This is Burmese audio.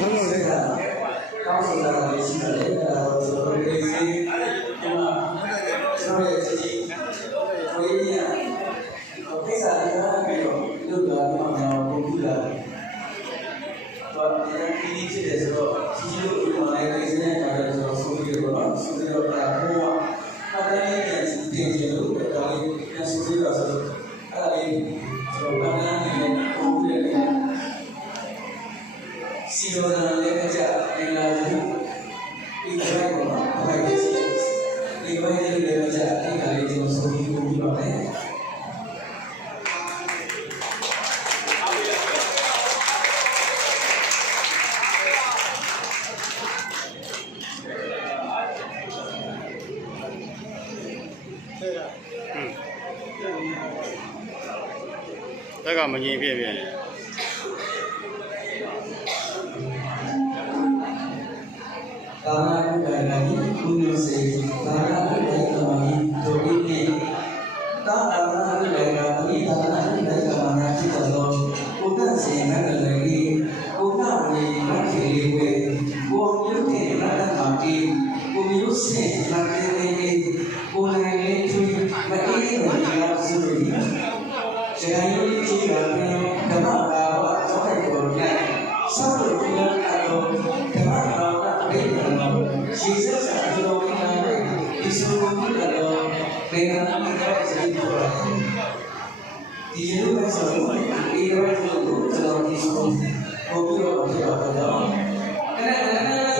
ကောင်းဆိုတာလည်းရှိတယ်။ဒါတော့ကျွန်တော်တို့ဒီမှာကျွန်တော်ရဲ့ကြည့်ဝေးရကိစ္စအများကြီးတော့လုပ်တာမှမဟုတ်ဘူးလား။ဘာလို့ဒီနေ့ဖြစ်တယ်ဆိုတော့စီစီတို့ဒီမှာလည်းကိစ္စနဲ့ပတ်သက်ဆိုတော့ဆိုပြီးတော့ဆိုပြီးတော့ဒါဟိုကအတိုင်းနဲ့တင်ကြလို့ဒါလေးပြန်ဆိုပြီးတော့ဆိုတော့အဲ့ဒါလေးကျွန်တော်ဘာမှမလုပ်ဘူးလေ။စီရောနာလည်းကြအင်္ဂါကြီးဒီဘက်မှာဘာပဲရှိဒီဘက်လေးလည်းကြအင်္ဂါလေးကျွန်တော်ဆိုပြီးပါမယ်။တက်ကမငြိမ်ဖြစ်ပြန်ကာမဂုဏ်တိုင်းကုညုစေကာမဂုဏ်တိုင်းကမဟိဒုတိနိကာမဂုဏ်တိုင်းကမိဒါနတိုင်းကမနာจิตသောဥဒ္ဒစေနကလေးဥပဝေမခေဝေကိုမြို့တေနတမတိကိုမြို့စေနကေလေးကိုလည်းလေးသူမအေးဝေရာစုရီဇဂယုတိကြီးကဓမ္မဘာဝသောတဲ့ကိုနဲ့ဆောက်လို့ပြုလုပ်အပ်သောဓမ္မဘာဝအိဗံရှိစစာအလိုဝိညာဉ်ဒီစုံမှုကတော့ဘေကနာမိတဲ့စိတ်ပေါ်လာဒီလိုပဲဆိုတော့ဒီလိုပဲဆိုတော့ကျွန်တော်ဒီစုံပုံပြီးတော့ပြောတာတော့အဲ့ဒါ